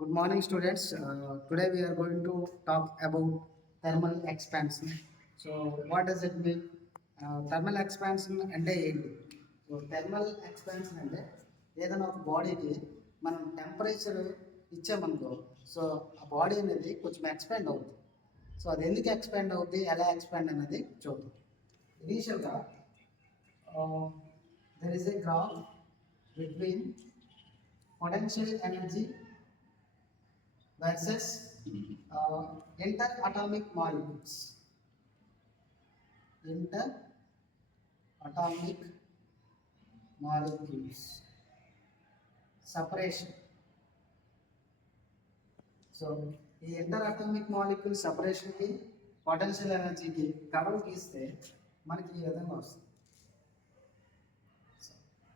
Good morning, students. Today we are going to talk about thermal expansion. So, what does it mean? Thermal expansion అంటే ఏంటి? So thermal expansion అంటే ఏదైనా ఒక బాడీకి మనం temperature ఇచ్చామనుకో, so ఆ బాడీ అనేది కొంచెం ఎక్స్పాండ్ అవుతుంది. సో అది ఎందుకు ఎక్స్పాండ్ అవుతుంది, ఎలా ఎక్స్పాండ్ అనేది చూద్దాం. ఇనీషియల్గా there is a graph between potential energy versus interatomic molecules. Interatomic molecules separation. So ఈ ఇంటర్ అటామిక్ మాలిక్యూల్ సెపరేషన్కి పొటెన్షియల్ ఎనర్జీకి కర్వ్ గీస్తే మనకి ఈ విధంగా వస్తుంది.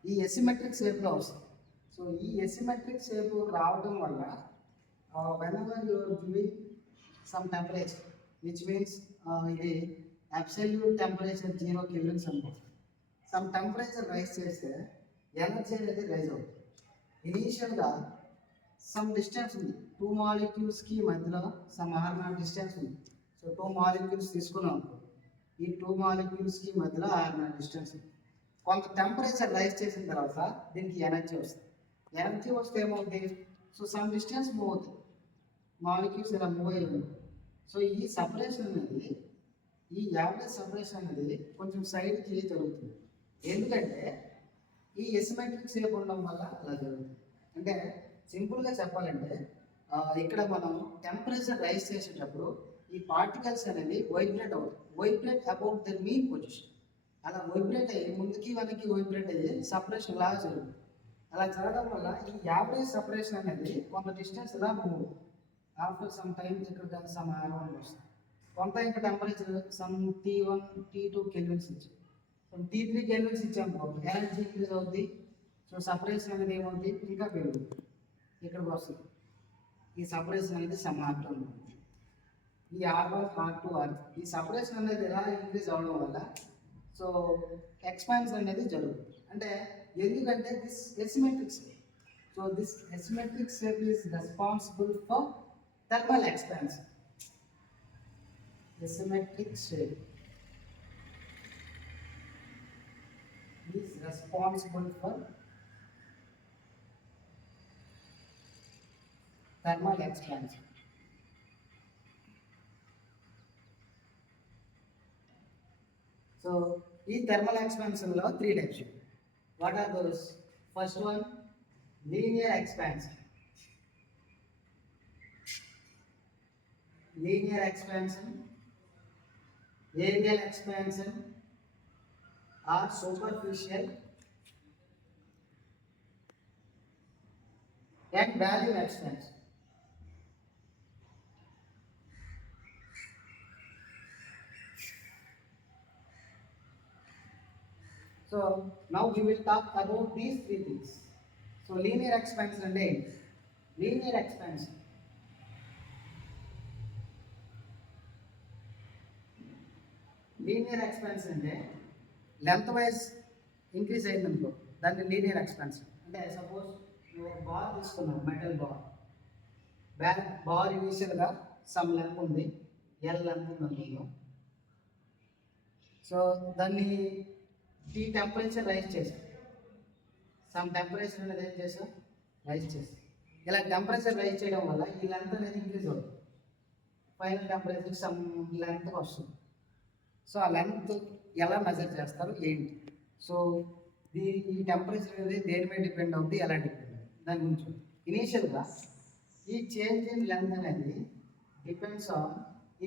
ఈ ఎసిమెట్రిక్ షేప్లో వస్తుంది. సో ఈ ఎసిమెట్రిక్ షేప్ రావడం వల్ల whenever you are giving some temperature, which means ఇది absolute temperature 0 kelvins అనుకోండి, some temperature రైజ్ చేస్తే ఎనర్జీ అనేది రైజ్ అవుతుంది. ఇనీషియల్గా సమ్ డిస్టెన్స్ ఉంది, టూ మాలిక్యూల్స్కి మధ్యలో సమ్ r0 డిస్టెన్స్ ఉంది. సో టూ మాలిక్యూల్స్ తీసుకున్నాం అనుకో, ఈ టూ మాలిక్యూల్స్కి మధ్యలో r0 డిస్టెన్స్ ఉంది. కొంత టెంపరేచర్ రైజ్ చేసిన తర్వాత దీనికి ఎనర్జీ వస్తుంది. ఎనర్జీ వస్తే ఏమవుతుంది? సో సమ్ డిస్టెన్స్ మూవ్ అవుతుంది, మాలిక్యూల్స్ ఇలా మూవ్ అయ్యి ఉన్నాయి. సో ఈ సపరేషన్ అనేది, ఈ యావరేజ్ సపరేషన్ అనేది కొంచెం సైడ్కి జరుగుతుంది. ఎందుకంటే ఈ ఎసిమెట్రిక్ షేప్ ఉండడం వల్ల అలా జరుగుతుంది. అంటే సింపుల్గా చెప్పాలంటే ఇక్కడ మనం టెంపరేచర్ రైజ్ చేసేటప్పుడు ఈ పార్టికల్స్ అనేవి వైబ్రేట్ అవుతాయి, vibrate about the mean position. అలా వైబ్రేట్ అయ్యి ముందుకి వెనక్కి వైబ్రేట్ అయ్యి సపరేషన్ లాగా జరుగుతుంది. అలా జరగడం వల్ల ఈ యావరేజ్ సపరేషన్ అనేది కొంత డిస్టెన్స్ ఇలా మూవ్ ఆఫ్టర్ సమ్ టైమ్ ఇక్కడ సమ్ r1 వస్తుంది. కొంత ఇంకా temperature some T1 T2 kelvins ఇచ్చాం, సమ్ T3 కెల్విన్స్ ఇచ్చాము, ఎనర్జీ ఇంక్రీజ్ అవుద్ది. సో సపరేషన్ అనేది ఏమవుతుంది? ఇంకా పెరుగుతుంది, ఇక్కడికి వస్తుంది. ఈ సపరేషన్ అనేది సమ్ r2 ఉంటుంది. ఈ r1 r2 r3 ఈ సపరేషన్ అనేది ఎలా ఇంక్రీజ్ అవ్వడం వల్ల సో ఎక్స్పాన్షన్ అనేది జరుగుతుంది. అంటే ఎందుకంటే this asymmetric shape, so this asymmetric shape is responsible for thermal expansion. Asymmetric shape is responsible for thermal expansion. So ఈ thermal expansion లో 3 types. What are those? First one, linear expansion. Linear expansion, areal expansion, or superficial and volume expansion. So now we will talk about these three things. So linear expansion and linear expansion. Linear expansion అంటే length wise increase అయింది అనుకో, దాన్ని linear expansion. అంటే suppose నువ్వు ఒక bar తీసుకున్నావు, metal bar ఇనీషియల్గా some length ఉంది, ఎల్ లెంత్ ఉంది అనుకుందాం. సో దాన్ని ఈ టెంపరేచర్ రైజ్ చేసాం, సమ్ టెంపరేచర్ అనేది ఏం చేసాం? రైజ్ చేసాం. ఇలా టెంపరేచర్ రైజ్ చేయడం వల్ల ఈ లెంత్ అనేది ఇంక్రీజ్ అవుతుంది, ఫైనల్ టెంపరేచర్ సమ్ లెంత్ వస్తుంది. సో ఆ లెంత్ ఎలా మెజర్ చేస్తారు ఏంటి? సో ఈ టెంపరేచర్ అనేది దేని మీద డిపెండ్ అవుతుంది, ఎలా డిపెండ్ అవుతుంది, దాని గురించి. ఇనీషియల్గా ఈ చేంజ్ ఇన్ లెంత్ అనేది డిపెండ్స్ ఆన్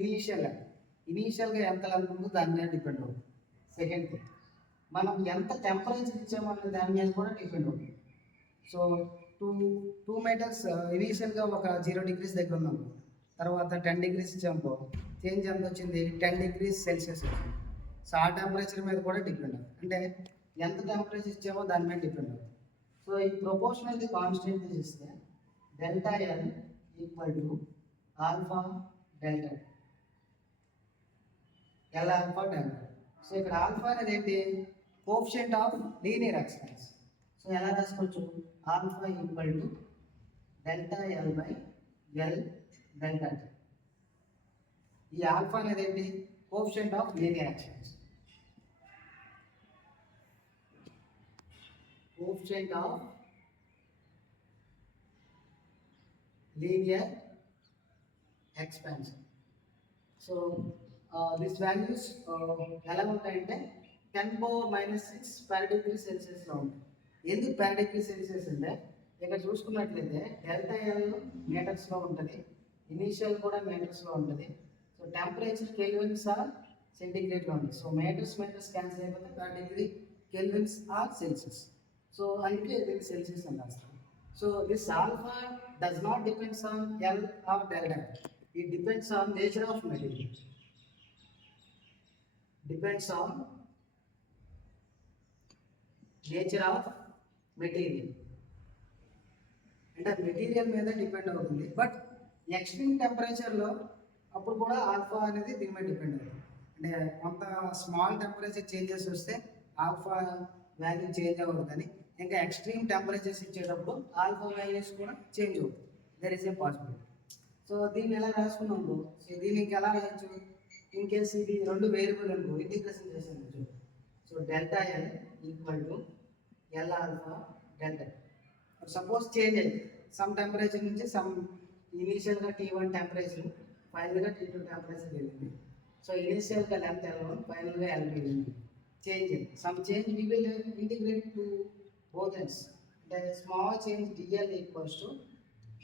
ఇనీషియల్ లెంత్. ఇనీషియల్గా ఎంత లెంత్ ఉందో దాని మీద డిపెండ్ అవుతుంది. సెకండ్ థింగ్, మనం ఎంత టెంపరేచర్ ఇచ్చామనే దాని మీద కూడా డిపెండ్ అవుతుంది. సో టూ మీటర్స్ ఇనీషియల్గా ఒక 0 degrees దగ్గర ఉన్నాము, తర్వాత 10 degrees ఇచ్చాము, చేంజ్ ఎంత వచ్చింది? 10 degrees Celsius వచ్చింది. సో ఆ టెంపరేచర్ మీద కూడా డిపెండ్ అవుతుంది. అంటే ఎంత టెంపరేచర్ ఇచ్చామో దాని మీద డిపెండ్ అవుతుంది. సో ఈ ప్రొపోర్షనల్ కాన్స్టెంట్ ఇస్తే delta L equal to alpha delta L alpha delta. So ఇక్కడ ఆల్ఫా అనేది ఏంటి? Coefficient of linear expansion. So ఎలా రాసుకోవచ్చు? Alpha equal to delta L by L delta T. ఈ ఆల్ఫా అనేది ఏంటి? Coefficient of linear expansion. Coefficient of linear expansion. So this values ఎలా ఉంటాయంటే 10⁻⁻6 °C ఉంటాయి. ఎందుకు °C అంటే ఇక్కడ చూసుకున్నట్లయితే డెల్టా ఎల్ మీటర్స్లో ఉంటుంది, ఇనీషియల్ కూడా మీటర్స్లో ఉంటుంది. సో టెంపరేచర్ కెల్విన్స్ ఆర్ సెంటిగ్రేడ్లో ఉంది. సో మీటర్స్ క్యాన్సిల్ అయిపోతే °C kelvins or celsius. So అందుకే దీన్ని సెల్సియస్ అని రాస్తాం. So this alpha does not depends on L or delta. It depends on nature of material. Depends on nature of material అంటే material మీద depend అవుతుంది. But extreme టెంపరేచర్లో అప్పుడు కూడా ఆల్ఫా అనేది దీని మీద డిపెండ్ అవుతుంది. అంటే కొంత స్మాల్ టెంపరేచర్ చేంజెస్ వస్తే ఆల్ఫా వాల్యూ చేంజ్ అవ్వదు, కానీ ఇంకా ఎక్స్ట్రీమ్ టెంపరేచర్స్ ఇచ్చేటప్పుడు ఆల్ఫా వాల్యూస్ కూడా చేంజ్ అవుతుంది. There is a possibility. So దీన్ని ఎలా రాసుకున్నాము? సో దీన్ని ఇంకా ఎలా రాయొచ్చు? ఇన్ కేస్ ఇది రెండు వేరియబుల్ అనుకో, ఇంటిగ్రేషన్ చేసాను. So delta L equal to L alpha delta. Suppose change అయ్యింది సమ్ టెంపరేచర్ నుంచి సమ్ ఇనీషియల్గా T1 టెంపరేచర్, ఫైనల్గా T2 టెంపరేచర్ వెళ్ళింది. సో ఇనీషియల్గా లెంత్ L1, ఫైనల్గా L2 వెళ్ళింది. చేంజ్ అయింది some change, we will integrate to both ends. అంటే small change DL equals to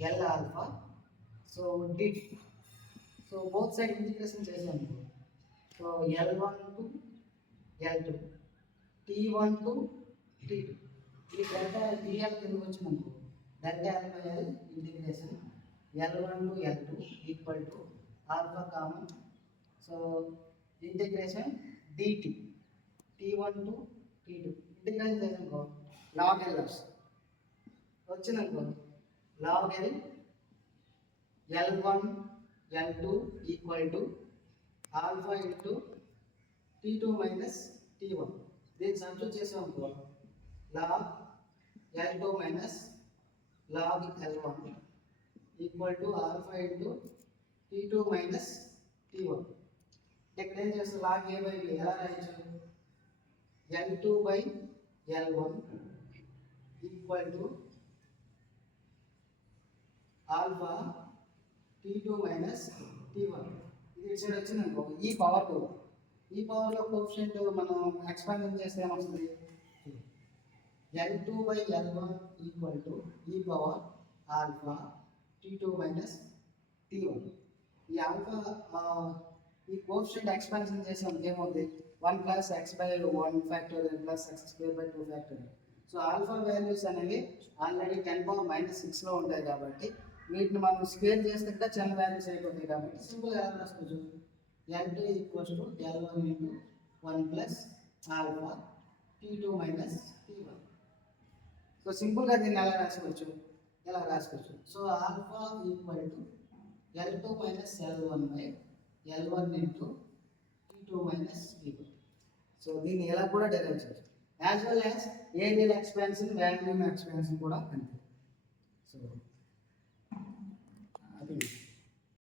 L alpha, so dt. So both side integration చేసాము. So L1 to L2, T1 to T2. ఈ delta DL కిందకి వచ్చిందనుకో, delta L by L integration L1 to L2 equal to alpha common. So integration dt T1 to T2 integration చేసానుకో log L వచ్చిందనుకో, log L L1 L2 equal to alpha into T2 minus T1. దీన్ని substitute చేసామనుకో, log L2 minus log L1 equal to alpha into T2 minus T1. ఇక్కడ ఏం చేస్తాం? Log A by B ఎలా రాయొచ్చు? L2 by L1 equal to alpha T2 minus T1. ఇది ఇటు side వచ్చిందనుకో, ఈ పవర్లో కోఎఫిషియంట్ మనం ఎక్స్పాండ్ చేస్తే ఏమొస్తుంది? L2 by L1 equal to e power alpha T2 minus T1. ఈ ఆల్ఫా ఈ కోఎఫిషియంట్ ఎక్స్పాన్షన్ చేసాం ఏమవుతుంది? 1 plus x by 1 factorial plus x² by 2 factorial. So alpha values అనేవి ఆల్రెడీ 10⁻⁻6లో ఉంటాయి కాబట్టి వీటిని మనం స్క్వేర్ చేస్తే కూడా చిన్న వాల్యూస్ అయిపోతాయి. కాబట్టి సింపుల్గా ఎలా రాసుకోవచ్చు? L2 equals to L1 into 1 plus alpha T2 minus T1. So సింపుల్గా దీన్ని ఎలా రాసుకోవచ్చు? So alpha equal to L2 minus L1 by L1 into T2 minus T1. So దీన్ని ఎలా కూడా డెరైవ్ చేయొచ్చు. As well as areal expansion, volume expansion కూడా అంతే. సో అది